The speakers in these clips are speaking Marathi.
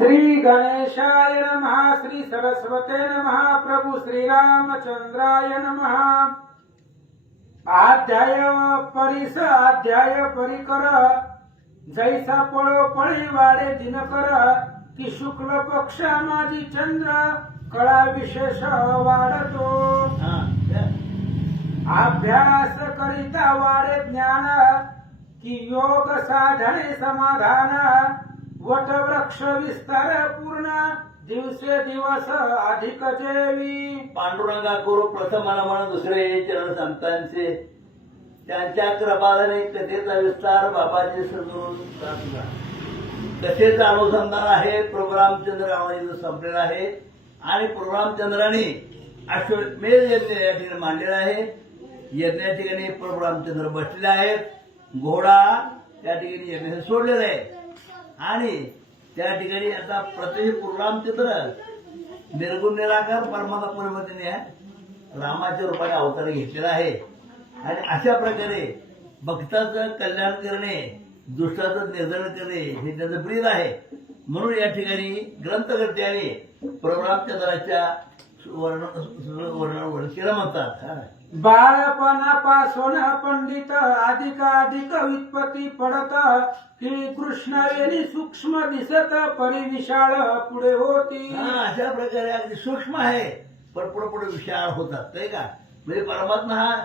श्री गणेशाय नमः, श्री सरस्वते नमः, प्रभु श्री रामचंद्राय नमः। अध्याय परिस अध्याय परिकर, जैसा पळो पळी वाडे दिनकर, की शुक्ल पक्ष माझी चंद्र कळा विशेष वाढतो। अभ्यास करिता वाढे ज्ञान, की योग साधने समाधान, वटवृक्ष विस्तार पूर्ण, दिवसे दिवस अधिक जेवी। पांडुरंगा गुरु प्रथम मला म्हणून दुसरे चरण संतांचे, त्यांच्या कृपाने कथेचा विस्तार बाबाजी सद्गुरू प्रार्थना। कथेचं अनुसंधान आहे प्रभू रामचंद्र रामायण संपलेलं आहे आणि प्रभू रामचंद्राने अश्वमेध यज्ञ या ठिकाणी मांडलेला आहे। यज्ञा ठिकाणी प्रभू रामचंद्र बसलेले आहेत, घोडा त्या ठिकाणी यज्ञ सोडलेला आहे आणि त्या ठिकाणी आता प्रत्यक्ष प्रभू रामचंद्र निर्गुण निराकार परमात्मा परिवर्तने रामाच्या रूपाने अवतार घेतलेला आहे आणि अशा प्रकारे भक्ताचं कल्याण करणे, दुष्टाचं निर्धारण करणे हे त्याचं ब्रीद आहे। म्हणून या ठिकाणी ग्रंथकर्त्याने प्रभू रामचंद्राच्या वर्णन केलं म्हणतात। बाळपणापासून पंडित अधिकाधिक व्युत्पत्ती पडत, की कृष्णवेणी सूक्ष्म दिसत परी विशाळ पुढे होती। अशा प्रकारे अगदी सूक्ष्म आहे पण पुढे पुढे विशाळ होतात नाही का। म्हणजे परमात्मा हा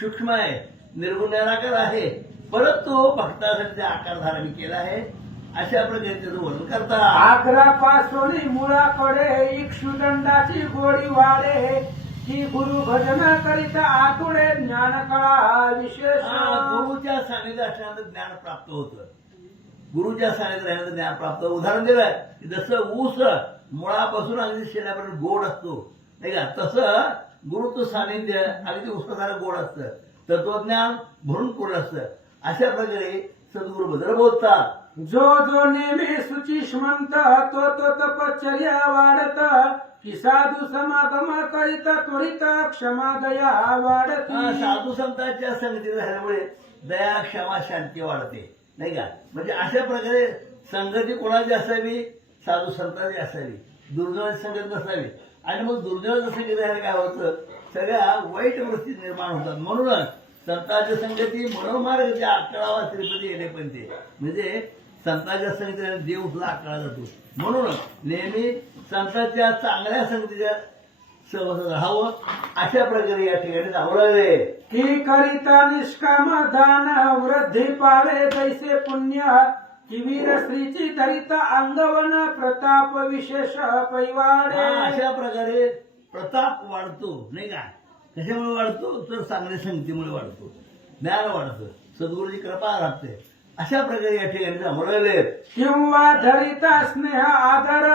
सूक्ष्म आहे, निर्गुण निराकार आहे, परंतु भक्तासाठी आकार धारण केला आहे। अशा प्रकारे त्याचं वर्णन करतात। आग्रापासून मुळाकडे इक्षुदंडाची गोडी वाढे, की गुरु भजन करिता आतुडे ज्ञान कळा विशेष। गुरुच्या सानिध्यात असण्याचं ज्ञान प्राप्त होतं, गुरुच्या सानिध्यात राहण्याचं ज्ञान प्राप्त होतं। उदाहरण दिलं की जसं ऊस मुळापासून अगदी शेणापर्यंत गोड असतो नाही का, तसं गुरुचं सानिध्य अगदी ऊसासारखं गोड असतं, तत्वज्ञान भरून पूर्ण असतं। अशा प्रकारे सद्गुरु भद्र बोलतात। जो जो नेहमी सुचिश म्हणत, तो तो तपश्चर्या वाढत, की साधू समागम करीत त्वरित क्षमा दया वाढती। साधू संतांच्या संगतीत राहिल्यामुळे दया क्षमा शांती वाढते नाही का। म्हणजे अशा प्रकारे संगती कोणाची असावी, साधू संतांची असावी, दुर्जनाची संगत नसावी। आणि मग दुर्जनाच्या संगतीत राहायला काय होतं, सगळ्या वाईट वृत्ती निर्माण होतात। म्हणूनच संतांच्या संगती मनोमार्ग आकळावा श्रीपती येणे पण ते म्हणजे संतांच्या संगतीने देव सुद्धा आकळा जातो। म्हणून नेहमी संतांच्या चांगल्या संगतीच्या सहवासात राहावं अशा प्रकारे या ठिकाणी आवडले। की करिता निष्काम दान वृद्धी पावे जैसे पुण्य, की वीर श्रीची धरिता अंगवन प्रताप विशेष पैवाडे। अशा प्रकारे प्रताप वाढतो नाही का। कशामुळे वाढतो तर चांगल्या संगतीमुळे वाढतो, ज्ञान वाढतं, सद्गुरूची कृपा राहते। अशा प्रकारे या ठिकाणी आवडले। किंवा धरिता स्नेह आदर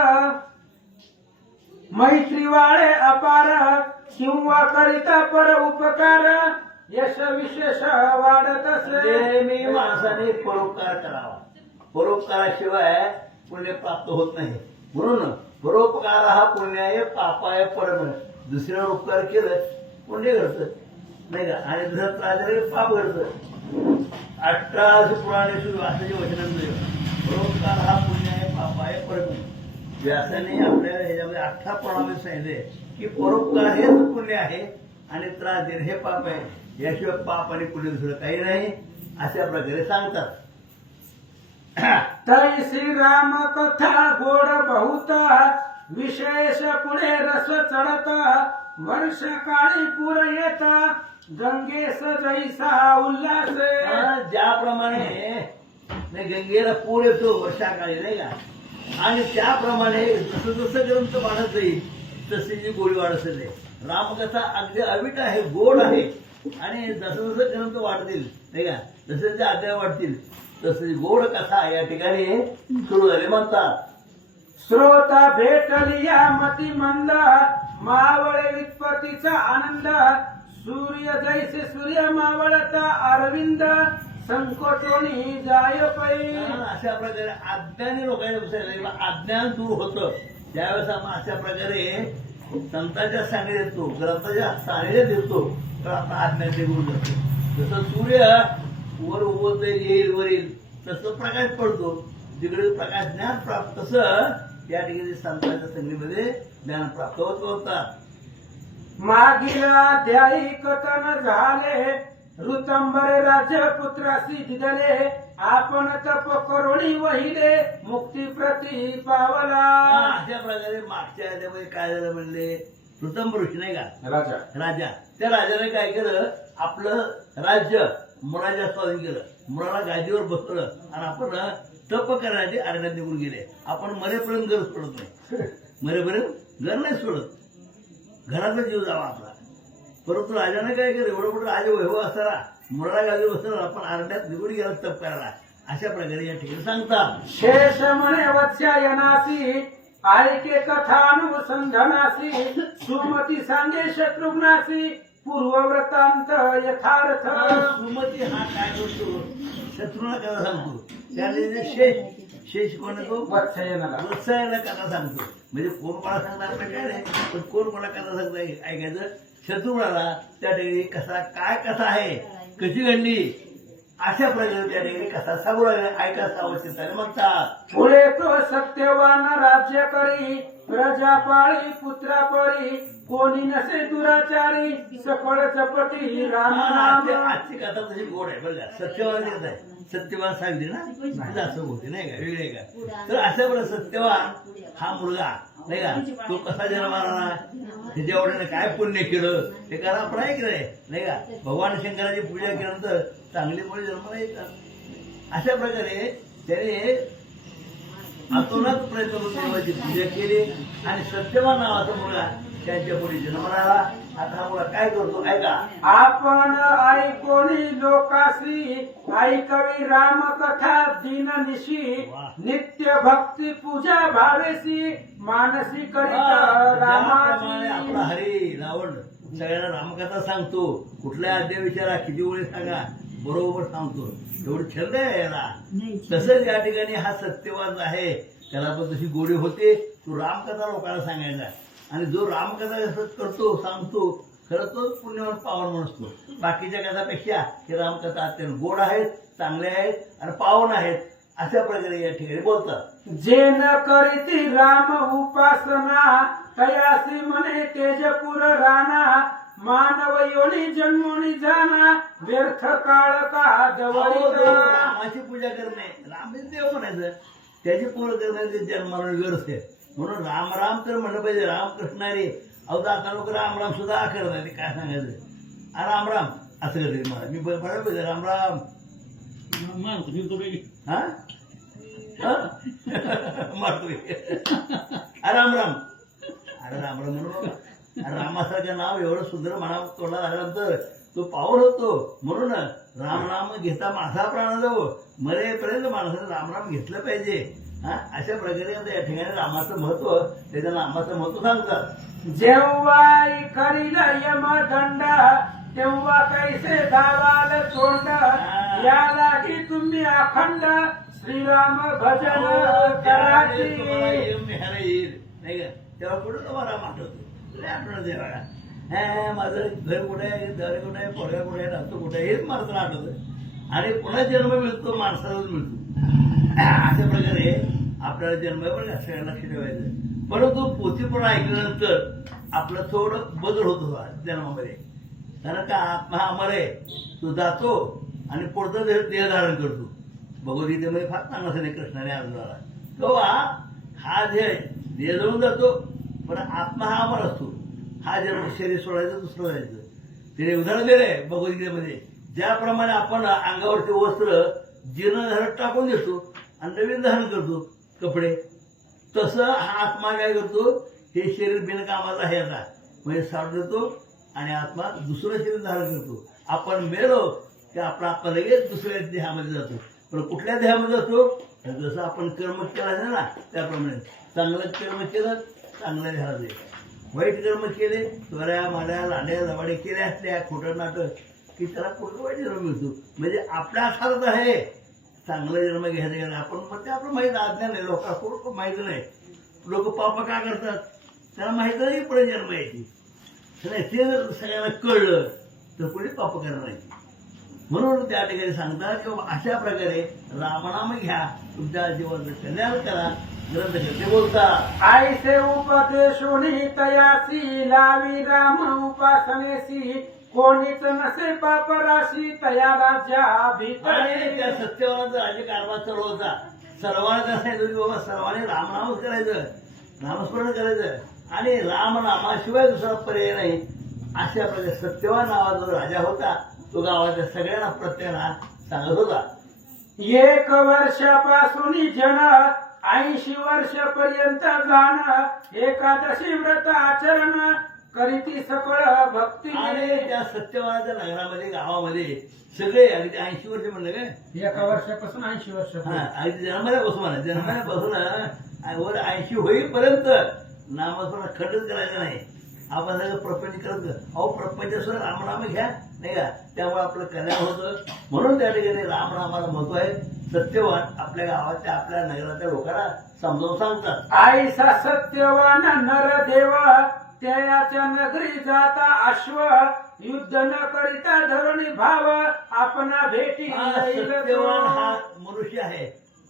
मैत्री वाळे अपार, किंवा करिता पर उपकार यश विशेष वाढत असे। नेहमी माणसाने परोपकार करावा, परोपकाराशिवाय पुण्य प्राप्त होत नाही। म्हणून परोपकार हा पुण्याय पापाय परम, दुसऱ्यावर उपकार केलं पुण्य घडतं नाही का, आणि दुसरा त्रास झाला पाप घडतं। 18 पुराणेश्वर व्यासाचे वचन, परोपकार हा पुण्याय पापाय परम। व्यासाने आपल्याला ह्याच्यामध्ये 18 पुराणामध्ये सांगितले की परोपकार हेच पुण्य आहे आणि त्रास देणे हे पाप आहे, याशिवाय पाप आणि पुण्य दुसरं काही नाही अशा प्रकारे सांगतात। तैसी राम कथा गोड बहुत, विशेष पुढे रस चढत, वर्ष काळी पूर येत, गंगेस जैसा उल्हास। ज्याप्रमाणे गंगेला पूर येतो वर्षाकाळी नाही का, आणि त्याप्रमाणे जसं जसं ग्रंथ वाढत जाईल तसे जी गोडी वाढत जाईल। रामकथा अगदी अवीट आहे, गोड आहे, आणि जसं जसं ग्रंथ वाढतील नाही का, जसे जे अध्याय वाढतील तसे गोड कथा या ठिकाणी सुरू झाली म्हणतात। श्रोता भेटली या मती मंद, मावळे वित्पत्तीचा आनंद, सूर्य जैसे सूर्य मावळत अरविंद, संकोचोनी जाय पै। अशा प्रकारे अज्ञानी लोकांना अज्ञान दूर होतं त्यावेळेस आपण अशा प्रकारे संतांच्या सानिध्यात येतो, ग्रंथाच्या सानिध्यात येतो, तर आपण अज्ञान निघून जातो। जसं सूर्य वर उगवत येईल वर येईल तसं प्रकाश पडतो, जिकडे प्रकाश ज्ञान प्राप्त, तसं या ठिकाणी संतांच्या संगीमध्ये ज्ञान प्राप्त होत होतात. मागील अध्यायी कथन झाले ऋतंबर राजपुत्रासी दिदले आपण तप करुणी वहिले मुक्ती प्रती पावला. अशा प्रकारे मागच्या याच्यामध्ये काय झालं म्हणले, ऋतंब ऋषी नाही का राजा राजा, त्या राजाने काय केलं, आपलं राज्य मुराच्या स्वाधीन केलं, मुराला गादीवर बसवलं आणि आपण तप करण्यासाठी अरण्यात निघून गेले. आपण मरेपर्यंत घर सोडत नाही, मरेपर्यंत घर नाही सोडत, घराचा जीव जावा आपला. परंतु राजाने काय केलं, एवढं मोठं राजवैभव असताना मुराला गादीवर बसवलं, आपण अरण्यात निघून गेला तप करायला. अशा प्रकारे या ठिकाणी सांगतात. शेष म्हणे वत्स्यायनासी ऐके कथानुसंधानासी सुमती सांगे शत्रुघ्नासी पूर्वव्रतांत यथार्थ. सुमती हा काय करतो, शत्रूला कथा सांगतो. त्याने शेष कोण तो वत्स्यायनाला वत्सायाला कथा सांगतो. म्हणजे कोण कोणा सांगणार आपलं काय नाही, पण कोण कोणा कथा सांगता ऐकायचं. शत्रुघ्नाला त्या ठिकाणी कसा काय कथा आहे, कशी घडली, अशा प्रकारे त्या ठिकाणी कथा सांगू लागल्या. ऐकायचं आवश्यकता म्हणतात. पुढे तो सत्यवान राज्य करी प्रजा पाळी पुत्रा पळी कोणी नसे दुराचारी सकळ चपटी राम नाम. आजची कथा तशी गोड आहे बरं का, सत्यवान येत आहे. सत्यवान सांगते ना असं होते नाही का, वेगळे का. तर अशा बरं सत्यवान हा मुलगा नाही का, तो कसा जन्माला, त्याच्या वडिलांनी काय पुण्य केलं ते करा आपण ऐकलंय नाही का. भगवान शंकराची पूजा केल्यानंतर चांगली मुळे जन्माला येतात. अशा प्रकारे त्याने आतोनात प्रयत्न करून देवाची पूजा केली आणि सत्यवान नावाचा मुलगा त्यांच्या पुढे जन्माला आला. आता हा मुलगा काय करतो ऐका. आपण ऐकोनी लोकासी ऐकवी राम कथा दिन निशी नित्य भक्ती पूजा भावेसी मानसी करिता ज्याप्रमाणे आपला रामाची. हरी रावण सगळ्यांना रामकथा सांगतो, कुठल्या अध्याय विचारा, किती वेळी सांगा, बरोबर सांगतो, एवढं छंद आहे याला. तसंच या ठिकाणी हा सत्यवान आहे, त्याला पण तशी गोडी होते. तो रामकथा लोकांना सांगायचा आणि जो रामकथा कसं करतो सांगतो, खरं तो पुण्यवान पावन म्हणतो. बाकीच्या कथापेक्षा ही रामकथा अत्यंत गोड आहेत, चांगल्या आहेत आणि पावन आहेत. अशा प्रकारे या ठिकाणी बोलतात. जे न करीती राम उपासना तयासी म्हणे तेजपुर राणा मानव योनी जन्मोनी जाना व्यर्थ काळ का दवडिता. रामाची पूजा करणे, राम देव म्हणायचं, त्याची पूजा करण्याचे जन्माला व्यर्थ आहे. म्हणून राम राम तर म्हणलं पाहिजे. रामकृष्ण रे, अहो आता लोक राम राम सुद्धा करतात, ते काय सांगायचं. राम राम असं करते मला, मी म्हणायला पाहिजे राम राम हा मारतोय राम राम. अरे राम राम म्हणू नका. रामासारखं नाव एवढं सुंदर म्हणा तोंडा झाल्यानंतर तो पावन होतो. म्हणून राम राम घेता माझा प्राण जाऊ, मरेपर्यंत माणसाने राम राम घेतलं पाहिजे. अशा प्रकारे आता या ठिकाणी रामाचं महत्व, त्याच्या नामाचं महत्व सांगतात. जेव्हा करील यमदंड तेव्हा कैसे धावाल तोंड या लागी तुम्ही अखंड श्रीराम भजन करायची. नाही का, तेव्हा कुठं तुम्हाला राम आठवतो, लय आठवण आहे बघा. माझं घर कुठे आहे, घर कुठे आहे, पोरगा कुठे आहे, राहतो कुठे आहे, हेच माणसाला आठवतं. आणि पुन्हा जन्म मिळतो, माणसालाच मिळतो. अशा प्रकारे आपल्याला जन्मावर सगळ्यांना लक्ष ठेवायचं. परंतु पोथी पण ऐकल्यानंतर आपलं थोडं बदल होतो जन्मामध्ये. कारण का आत्मा अमर आहे, तो जातो आणि पुढचा देह धारण करतो. भगवद्गीतेमध्ये फार चांगला असं कृष्णाने अर्जुनाला तेव्हा हा देह जळून जातो, पण आत्मा हा अमर असतो. हा जन्म शरीर सोडायचं, दुसरं जायचं. तिने उदाहरण दिलंय भगवद्गीतेमध्ये. ज्याप्रमाणे आपण अंगावरचे वस्त्र जीर्ण धारण टाकून देतो आणि नवीन धारण करतो कपडे, तसं हा आत्मा काय करतो, हे शरीर बिनकामाचं आहे आता म्हणजे साठ देतो आणि आत्मा दुसरं शरीर धारण करतो. आपण मेलो की आपला आत्मा लगेच दुसऱ्या देहामध्ये जातो. पण कुठल्या देहामध्ये जातो, जसं आपण कर्म केलं ना त्याप्रमाणे. चांगलं कर्म केलं चांगल्या देहाला जाईल, वाईट कर्म केले, चोऱ्या माऱ्या लांड्या लवाडे केल्या असल्या, खोटं नाटक, की त्याला कुठं वाईट जन्म मिळतो. म्हणजे आपल्या हातात आहे चांगला जन्म घ्यायचा गेला. आपण मग ते आपलं माहीत अज्ञान आहे, लोकांना माहीत नाही. लोक पाप का करतात त्याला माहीत नाही पुढे जन्म यायची. ते जर सगळ्यांना कळलं तर पुढे पाप करणार नाही. म्हणून त्या ठिकाणी सांगतात की अशा प्रकारे रामनाम घ्या, तुमच्या जीवनाचं कल्याण करा, ग्रंथकर्ते बोलतात. आईसे उपदेशोनी तयासी लावी राम उपासनेसी कोणीच नसे पापराशी तया राज्या आणि भीतरे त्या सत्यवानाचा राज्यकारभार चालू होता. सर्वांना काय सांगितलं की बाबा सर्वांनी रामनामच करायचं, नामस्मरण करायचं आणि रामनामाशिवाय दुसरा पर्याय नाही. अशा प्रकारे सत्यवान नावाचा जो राजा होता तो गावातल्या सगळ्यांना प्रत्येकाला सांगत होता. 1 वर्षापासून जन 80 वर्षपर्यंत जाण एकादशी व्रत आचरण करीती सकळ भक्ती आणि त्या सत्यवानाच्या नगरामध्ये गावामध्ये सगळे अगदी 80 वर्ष म्हणलं काय 1 वर्षापासून 80 वर्ष हा अगदी जन्मल्यापासून म्हणा जन्मल्यापासून वर 80 होईपर्यंत नामस्मरण खंडच करायचं नाही. आपण सगळं प्रपंच करत अहो प्रपंचासुद्धा रामनाम घ्या नाही का, त्यामुळे आपलं कल्याण होतं. म्हणून त्या ठिकाणी रामनामाला महत्व आहे. सत्यवान आपल्या गावाच्या आपल्या नगराच्या लोकांना समजावून सांगतात. आईसा सत्यवान नर देव त्याच्या नगरी जाता अश्व युद्ध न करिता धरणी भाव आपणा भेटी हा येईल सत्यवान तो. हा मनुष्य आहे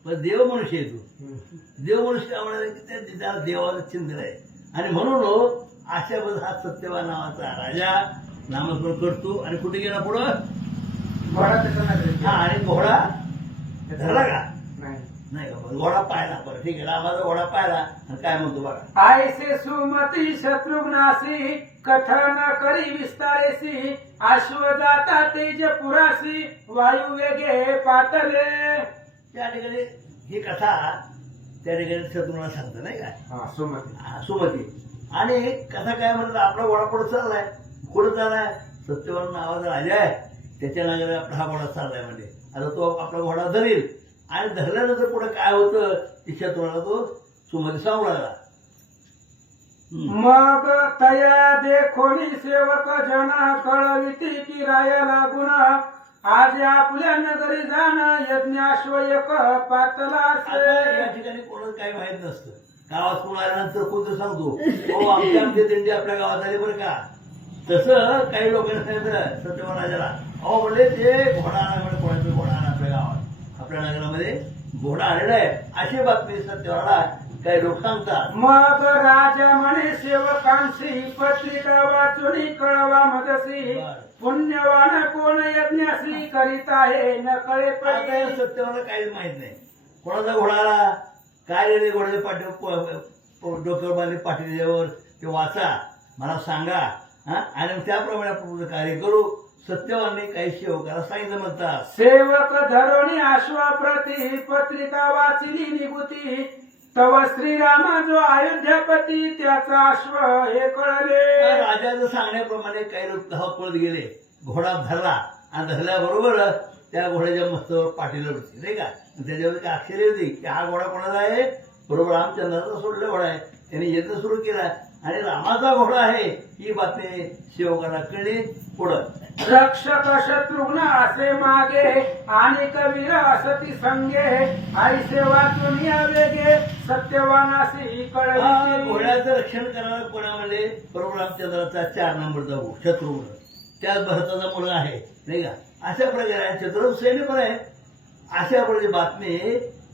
पण देव मनुष्य आहे. तो देव मनुष्य त्यामुळे त्याला देवाचं चिंतन आहे आणि म्हणून अशा बद्दल हा सत्यवान नावाचा राजा नामस्मरण करतो. आणि कुठे गेला पुढं घोडा त्याच्या नगरीत. हा आणि घोडा धरला का नाही. नाही का घोडा पाहिला. बरं ठीक आहे रामाचा घोडा पाहिला आणि काय म्हणतो बघा. आयसे सुमती शत्रुघ्नासी कथन करी विस्तारेसी अश्व जाता तेज पुरासी वायू वेगे पातले. त्या ठिकाणी ही कथा त्या ठिकाणी शत्रुघ्नाला सांगतं नाही का सुमती. आणि कथा काय म्हणतात आपला घोडा पुढे चाललाय. कुठं चाललाय सत्यवान नावाचा राजा आहे त्याच्या नगरी आपला हा घोडा चाललाय. म्हणजे आता तो आपला घोडा धरेल आणि धरल्यानंतर पुढे काय होतं ती शत्रुघ्नाला तो सुमती सांगू लागला. मग तया देखोनी सेवक जन कळविती की राया लागून आज आपल्या नगरी जाण यज्ञाश्वयक पातला आता या ठिकाणी कोणाला काही माहित नसतं. गावात कोण आल्यानंतर कोणतं सांगतो हो आमच्या दिंडी आपल्या गावात आले बरं का. तसं काही लोकांनी सांगितलं सत्यवान राजाला अहो म्हणले ते घोडा आला म्हणजे कोणाचा घोडा आला आपल्या गावात आपल्या नगरामध्ये घोडा आलेला आहे अशी बातमी सत्यवानाला काही लोक सांगतात. मग राजा म्हणे सेवकांशी पत्रिका वाचून कळवा मदसी पुण्यवान कोण यज्ञासी करीत आहे न कळे आता या सत्यवानाला काहीच माहित नाही कोणाचा घोडा आला काय रे घोड्याच्या पाठी डोक्यावर बांधले पाठीवर ते वाचा मला सांगा हा आणि त्याप्रमाणे आपण कार्य करू. सत्यवानने काही सेवकाला सांगितलं म्हणतात. सेवक धरोणी अश्वाप्रती पत्रिका वाचिली निभूती तव श्रीराम जो अयोध्यापती त्याचा अश्व हे कळले. राजाचं सांगण्याप्रमाणे काही लोक धाव पळत गेले. घोडा धरला आणि धरल्याबरोबर त्या घोड्याच्या मस्तवर पाठीला होती नाही का. त्याच्यावर काय अक्षरे होती की हा घोडा कोणाचा आहे बरोबर रामचंद्राचा सोडला घोडा आहे. त्यांनी यज्ञ सुरू केला आणि रामाचा घोडा आहे ही बातमी सेवकाला कळली. पुढं रक्षक शत्रुघ्न असे मागे आणि कवीर असती संगे आई सेवातून या वेगे सत्यवानासी कळली. घोड्याचं रक्षण करणारा कोणामध्ये बरोबर रामचंद्राचा 4 नंबरचा भाऊ शत्रुघ्न त्याच भरताचा मुलगा आहे नाही का. अशा प्रकारे शत्रुघ्न सैन्य पण आहे. अशा प्रकारे बातमी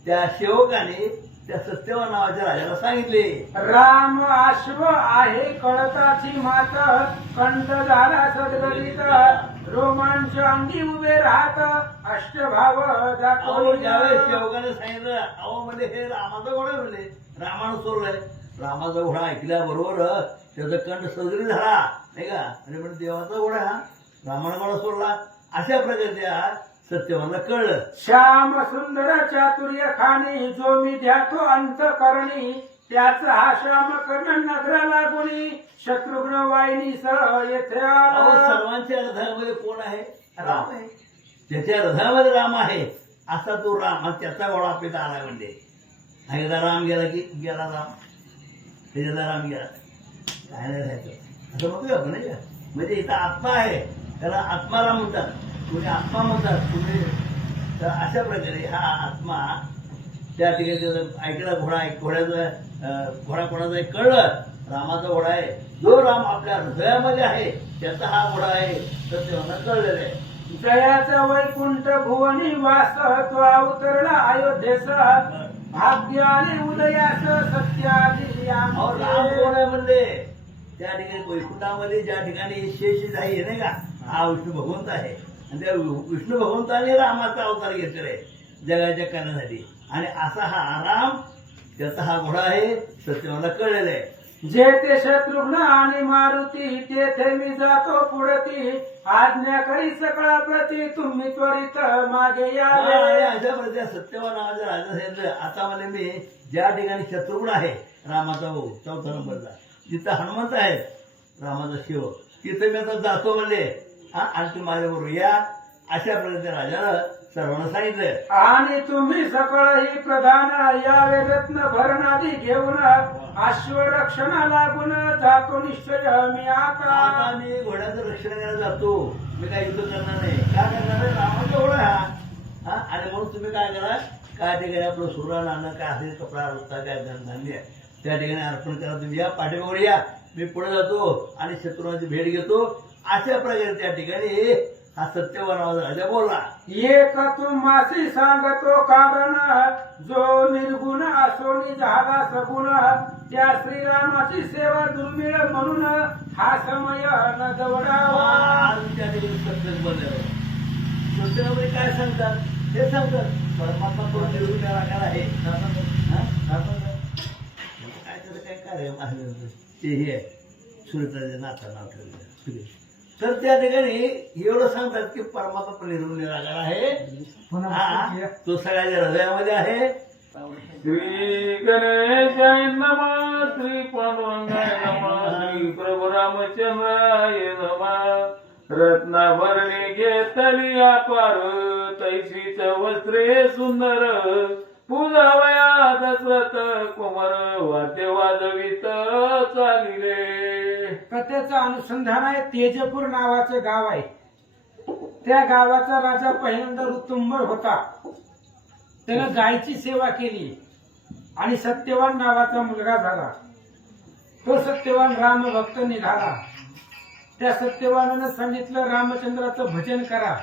त्या सेवकाने त्या सत्यवान नावाच्या राजाला सांगितले. राम अश्व आहे कळताची मात कंठ झाला सदगलित रोमांच अंगी उभे राहत अष्टभाव ज्यावेळेस दाखवले. सेवकाने सांगितलं अहो म्हणजे हे रामाचा घोडा म्हणले रामानं सोडलाय. रामाचा घोडा ऐकल्याबरोबर त्याचा कंठ सदरी झाला नाही का. आणि म्हणजे देवाचा घोडा हा रामानं घोडा सोडला. अशा प्रकारे त्या सत्यवानला कळलं. श्याम सुंदर चातुर्य खाणी जो मी ध्यातो अंत करणी त्याचा हा श्याम कर्ण नगरा लागुनी शत्रुघ्न वाहिनी सह येथे अहो आला. सर्वांच्या हृदयामध्ये कोण आहे राम आहे. त्याच्या हृदयामध्ये राम आहे असा तो राम आणि त्याचा घोडा आपल्याला आला म्हणजे एकदा राम गेला की गेला राम त्याच्याचा राम गेला काय नाही राहायचं असं म्हणतोय आपण नाही का. म्हणजे इथं आत्मा आहे त्याला आत्माराम म्हणतात कोणी आत्मा म्हणतात तुम्ही. तर अशा प्रकारे हा आत्मा त्या ठिकाणी त्याचा ऐकला घोडा कोणाचा आहे कळलं रामाचा घोडा आहे. जो राम आपल्या हृदयामध्ये आहे त्याचा हा घोडा आहे तर तेव्हा कळलेलं आहे. जयाचा वैकुंठ भुवनी वास तो अवतरला अयोध्येस भाग्य आणि उदयास सत्यादी अहो राम कोण आहे म्हणले त्या ठिकाणी वैकुंठामध्ये ज्या ठिकाणी शेष आहे नाही का हा विष्णू भगवंत आहे आणि त्या विष्णू भगवंताने रामाचा अवतार घेतलेला आहे जगाच्या करण्यासाठी आणि असा हा राम त्याचा हा घोडा आहे सत्यवाला कळलेला आहे जे ते शत्रुघ्न आणि मारुती तेथे मी जातो पुढती आज्ञा करी सकळा प्रती तुम्ही त्वरित मागे यावे आणि अशा प्रकारे सत्यवान नावाचा राजा सांगितलं आता मला मी ज्या ठिकाणी शत्रुघ्न आहे रामाचा भाऊ चौथा नंबरचा जिथं हनुमंत आहे रामाचा शिव तिथे मी आता जातो म्हणले हा आणि तुम्ही माझ्याबरोबर या अशा प्रकारे राजाला सर्वांना सांगितलं आणि तुम्ही सकळ ही प्रधान यावे रत्न भरणादी घेऊन अश्वरक्षण लागून जातो निश्चय मी आता आता मी घोड्याचं रक्षण करायला जातो मी काय युद्ध करणार नाही काय करणार आहे रामाचा घोडा हा आणि म्हणून तुम्ही काय करा काय ठिकाणी आपलं सुरा नाणं काय असेल कपडा रस्ता काय धान्य त्या ठिकाणी अर्पण करा तुम्ही या पाठीमागून या मी पुढे जातो आणि शत्रुंची भेट घेतो अशा प्रकारे त्या ठिकाणी हा सत्यवान नावाचा राजा बोलला एक तुम्हासी सांगतो कारण जो निर्गुण असोनी झाला सगुण त्या श्रीरामाची सेवा दुर्मिळ म्हणून हा समय न दवडावा आज त्या ठिकाणी सत्य बोलले सत्यामध्ये काय सांगतात हे सांगतात परमात्मा तो निवडून राहणार आहे काय त्याचं काय कार्य ते हे सुरेश नाथा नाव ठेवलेलं सुरेश तर त्या ठिकाणी एवढं सांगतात की परमात्मा पण निराकार आहे हा, तो सगळ्याच्या हृदयामध्ये आहे श्री गणेशाय नमः श्री पांडुरंगाय नमः श्री प्रभू रामचंद्राय नमः रत्नाभरणी घेतली अपार तैसीच वस्त्रे सुंदर पूजावया दशरथ कुमार वाद्य वाजवित चालिले कथेचं अनुसंधान आहे तेजपूर नावाचं गाव आहे त्या गावाचा राजा पहिल्यांदा ऋतुंबर होता त्यानं गायची सेवा केली आणि सत्यवान नावाचा मुलगा झाला तो सत्यवान रामभक्त निघाला त्या सत्यवानानं सांगितलं रामचंद्राचं भजन करा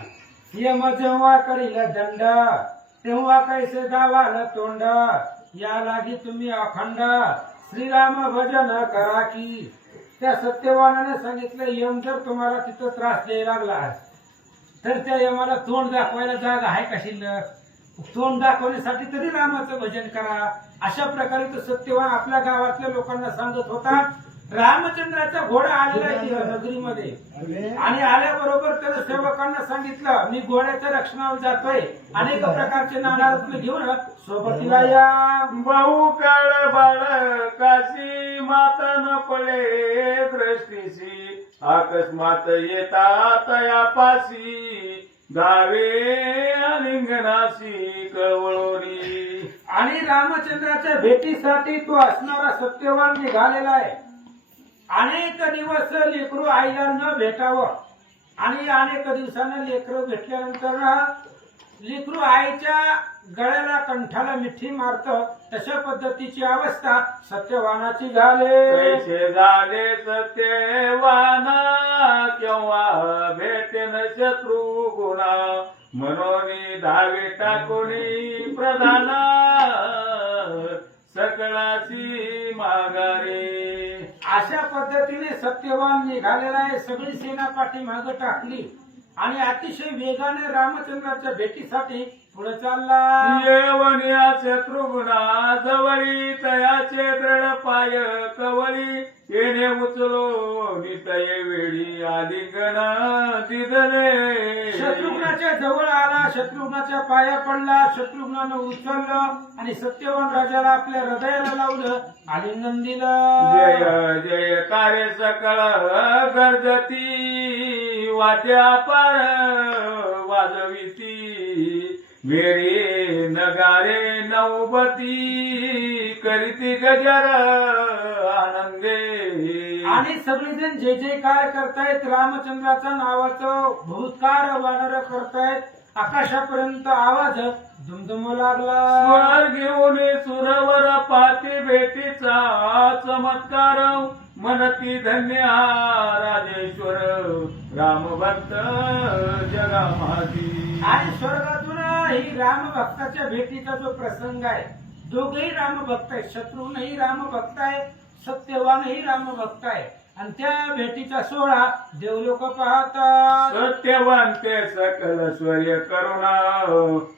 यम जेव्हा करील दंड तेव्हा कैसे गावाला तोंड या लागी तुम्ही अखंड श्रीराम भजन करा की त्या सत्यवानाने सांगितलं यम जर तुम्हाला तिथं त्रास द्यायला लागला तर त्या यमाला तोंड दाखवायला जागा आहे का शिल्लक तोंड दाखवण्यासाठी तरी रामाचं भजन करा अशा प्रकारे तो सत्यवान आपल्या गावातल्या लोकांना सांगत होता रामचंद्राचा घोडा आलेला आहे नगरीमध्ये आणि आल्याबरोबर त्यानं सेवकांना सांगितलं मी घोड्याच्या रक्षणावर जातोय अनेक प्रकारचे नानारत्न घेऊन सोबतीला या बहु काळ बाळ काशी माता न पडे दृष्टीशी अकस्मात येता तया पाशी गावे आलिंगनाशी कवळोरी आणि रामचंद्राच्या भेटीसाठी तो असणारा सत्यवान निघालेला आहे अनेक दिवस लेकरू आईला न भेटावं आणि अनेक दिवसानं लेकरं भेटल्यानंतर लेकरू आईच्या गळ्याला कंठाला मिठी मारत तशा पद्धतीची अवस्था सत्यवानाची झाले कैसे झाले सत्यवाना केव्हा भेटेन शत्रू गुणा मनोनी धावे टाकोनी प्रधाना सकळाची माघारी अशा पद्धतीने सत्यवान निघालेला आहे सगळी सेना पाठीमागं टाकली आणि अतिशय वेगाने रामचंद्राच्या भेटीसाठी पुढे चालला येवनिया शत्रुघ्ना जवळी तयाचे दृढ पाय कवळी येणे उचलो नितये वेळी आलिंगन दिदले शत्रुघ्नाच्या जवळ आला शत्रुघ्नाच्या पाया पडला शत्रुघ्नानं उचललं आणि सत्यवान राजाला आपल्या हृदयाला लावलं आलिंगन दिलं जय जय कार्य सकळ गर्जती वाद्या पार वाजविती मेरी नगारे नौबती करीती गजर आनंदे आणि सगळेजण जय जयकार करतायत रामचंद्राच्या नावाचं भूतकार वानर करतायत आकाशापर्यंत आवाज दुमदुमू लागला स्वर घेऊन सुरवर पाती भेटीचा चमत्कार मनती धन्य राजेश्वर रामभक्त जगामाती आणि स्वर्गातून ही राम भक्ताच्या भेटीचा जो प्रसंग आहे दोघेही रामभक्त आहेत. शत्रुघ्नही रामभक्त आहे, सत्यवानही रामभक्त आहे. आणि त्या भेटीचा सोहळा देवलोक पाहतात. सत्यवान ते सकल स्वर्य करुणा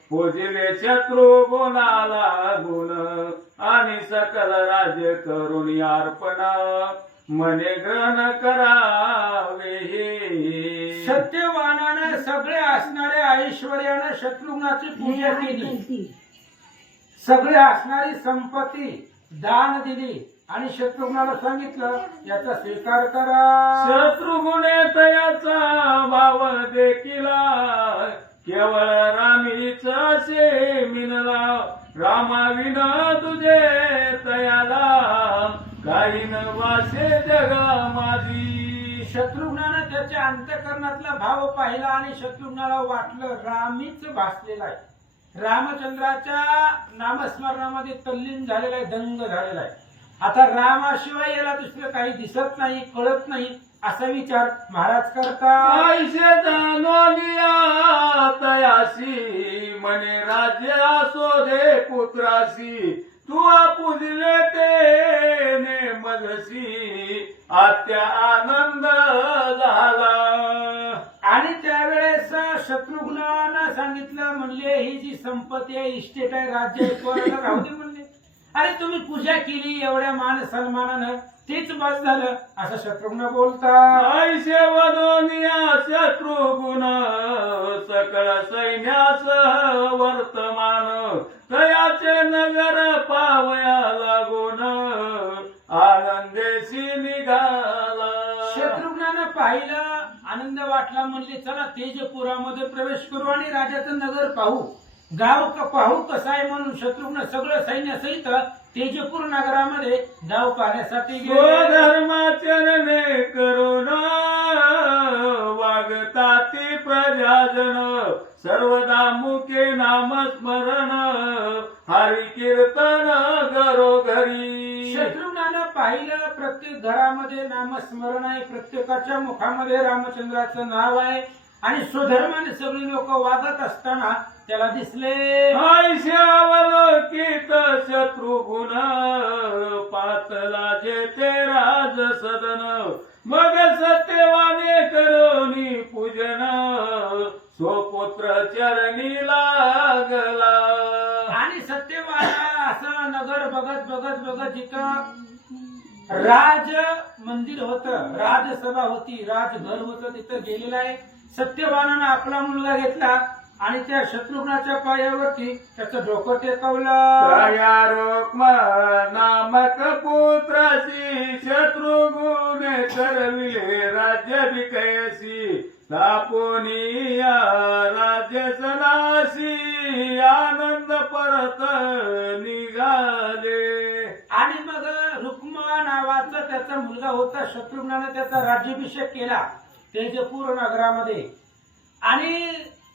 पूजिले शत्रू गुणाला गुण आणि सकल राज्य करून अर्पणा मने ग्रहण करावे हे. सत्यवानानं सगळे असणाऱ्या ऐश्वर्यानं शत्रुघ्नाची पूजा केली, सगळे असणारी संपत्ती दान दिली आणि शत्रुघ्नाला सांगितलं याचा स्वीकार करा. शत्रुघ्ने तयाचा भाव देखिला केवळ रामीच असे मिनला रामाविन तुझे तयाला काही न वासे जगा माझी. शत्रुघ्नानं त्याच्या अंतःकरणातला भाव पाहिला आणि शत्रुघ्नाला वाटलं रामीच भासलेला आहे. रामचंद्राच्या नामस्मरणामध्ये तल्लीन झालेला आहे, दंग झालेला आहे. आता रामाशिवाय याला दुसरं काही दिसत नाही, कळत नाही असा विचार महाराज करतात. आयुष्य जानोनिया तयासी मने राज्य असो दे पुत्रासी तू पूजले ते मजसी आत्या आनंद झाला. आणि त्यावेळेस शत्रुघ्नानं सांगितलं, म्हणले ही जी संपत्ती आहे, इस्टेट आहे, राज्य आहे, पोराला राहू दे म्हणले. अरे तुम्ही पूजा केली एवढ्या मान सन्मानानं, तेच बस झालं असं शत्रुघ्न बोलतात. आयुष्य वदोनिया शत्रुघ्न सकळ सैन्यास वर्तमान तयाचे नगर पावया लागून आनंदेशी निघाला. शत्रुघ्नानं पाहिलं, आनंद वाटला, म्हणले चला तेजपुरामध्ये प्रवेश करू आणि राजाचं नगर पाहू, गाव पाहू कसं आहे. म्हणून शत्रुघ्न सगळं सैन्यासहित तेजपूर नगरामध्ये गाव पाहण्यासाठी गेले. धर्माचरणे करून वागताती प्रजाजन सर्वदा मुखे नामस्मरण हरी कीर्तन घरोघरी. शत्रुघ्नानं पाहिलं प्रत्येक घरामध्ये नामस्मरण आहे, प्रत्येकाच्या मुखामध्ये रामचंद्राचं नाव आहे आणि स्वधर्माने सगळी लोक वागत असताना त्याला दिसले. आयुष्यावलोकित शत्रुघ्न पातला जेते राज सदन मग सत्यवाने करोनी पूजन स्वपुत्र चरणी लागला. आणि सत्यवाना असं नगर बघत बघत बघत जिथं राज मंदिर होतं, राजसभा होती, राजघर होतं, तिथं गेलेला आहे. सत्यवानानं आपला मुलगा घेतला आणि त्या शत्रुघ्नाच्या पायावरती त्याचं डोकं टेकवलं. नामक पुत्रासी शत्रुघ्ने करविले राज्य विकयसी तापोनिया राज्य सनासी आनंद परत निघाले. आणि मग रुक्मा नावाचा त्याचा मुलगा होता. शत्रुघ्नानं त्याचा राज्याभिषेक केला तेजपूर नगरामध्ये आणि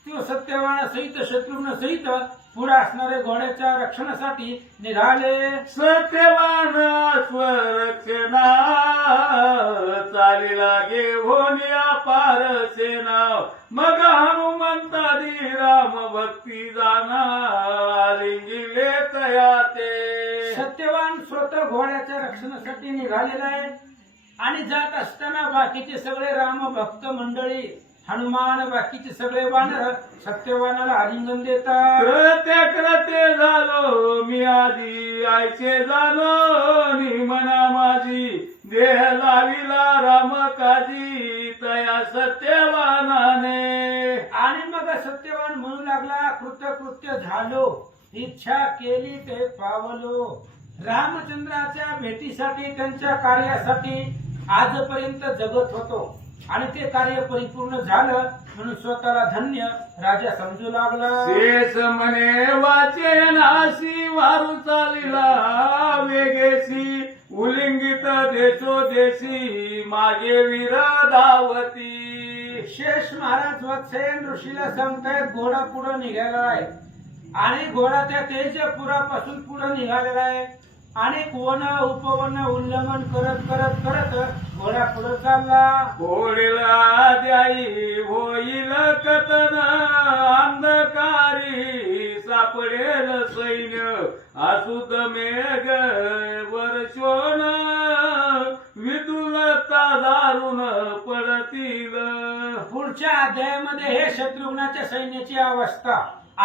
तो सत्यवान सहित शत्रुघ्न सहित पुढे असणाऱ्या घोड्याच्या रक्षणासाठी निघाले. सत्यवान स्वरक्षणा चालीला घेऊन अपार सेना मग हनुमंतादी राम भक्ती जाना लिंगिले तया ते. सत्यवान स्वतः घोड्याच्या रक्षणासाठी निघालेला आहे आणि जात असताना बाकीचे सगळे राम भक्त मंडळी, हनुमान, बाकीचे सगळे वानर सत्यवानाला आलिंगन देतात. कृत्य झालो मी आधी आयचे झालो नि मना माझी देह लाविला राम काजी तया सत्यवानाने. आणि मग सत्यवान म्हणू लागला, कृत्य झालो, इच्छा केली ते पावलो. रामचंद्राच्या भेटीसाठी, त्यांच्या कार्यासाठी आजपर्यंत जगत होतो आणि ते कार्य परिपूर्ण झालं म्हणून स्वतःला धन्य राजा समजू लागला. शेष म्हणे वाचे नाशी वारू चालिला वेगेसी उलिंगित देशो देशी मागे वीर धावती. शेष महाराज वत्सेन ऋषीला सांगतायत घोडा पुढे निघालेला आहे आणि घोडा त्या तेजपुरापासून पुढे निघालेला आहे. अनेक वन उपवन उल्लंघन करत करत करत घोडा पुढे चालला. घोडीला द्याई होईल कथन अंधकारी सापडेल सैन्य असुत मेघ वर्षोन विदुलता दारुण पडतील. पुढच्या अध्यायामध्ये हे शत्रुघ्नाच्या सैन्याची अवस्था.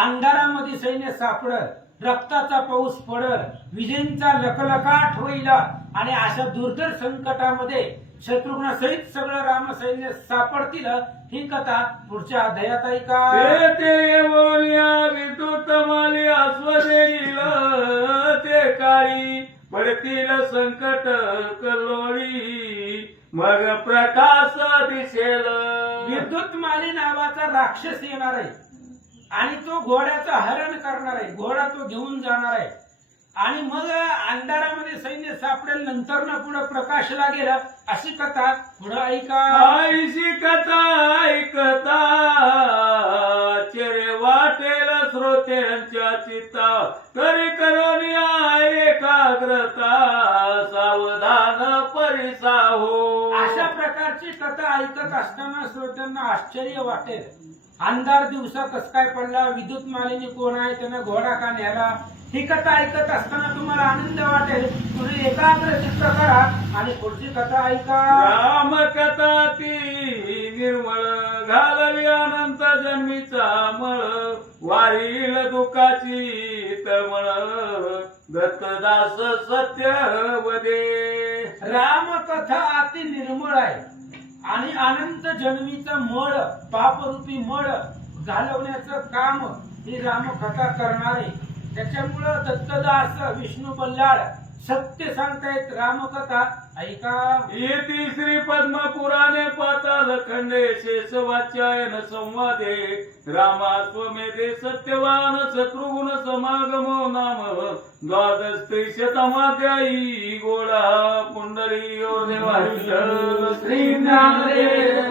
अंधारामध्ये सैन्य सापडत, रक्ताचा पाऊस पडत, विजेंचा लखलखाट होईल आणि अशा दुर्धर संकटामध्ये शत्रुघ्नासहित सगळं रामसैन्य सापडतील. ही कथा पुढच्या अध्यायात ऐका. ते येवोनिया विद्युत माली अश्वदेईल ते काळी पडतील संकट कल्लोळी मग प्रकाश दिसेल. विद्युत माली नावाचा राक्षस येणार आहे आणि तो घोड्याचं हरण करणार आहे. घोडा तो घेऊन जाणार आहे आणि मग अंधारामध्ये सैन्य सापडेल, नंतर ना पुढे प्रकाश लागेल. अशी कथा पुढे ऐका. आईशी कथा ऐकता चेरे वाटेल श्रोत्यांच्या चित्ता तरी करोनी एकाग्रता सावधान परिसा हो. अशा प्रकारची कथा ऐकत असताना श्रोत्यांना आश्चर्य वाटेल. अंधार दिवसा कस काय पडला, विद्युत मालिनी कोण आहे, त्यानं घोडा का न्याला. ही कथा ऐकत असताना तुम्हाला आनंद वाटेल. तुम्ही एकाग्र चित्त करा आणि पुढची कथा ऐका. राम कथा ती निर्मळ घालवी अनंत जन्मीचा मळ वारील दुःखाची तळमळ दत्तदास सत्य वदे. रामकथा अति निर्मळ आहे आणि अनंत जन्मीचा मळ, पापरूपी मळ घालवण्याचं काम ही रामकथा करणार आहे. त्याच्यामुळं दत्तदास विष्णू बल्लाळ सत्य सांगतायत. रामकथा ऐका. इति श्री पद्म पुराणे पाताल खंडे शेषवाच्यायन संवादे रामाश्वमेधे सत्यवान शत्रुघ्न समागमो नाम द्वादश त्रिशतमाध्यायी. गोळा पुंडरी ओ देवा श्री ज्ञानदेव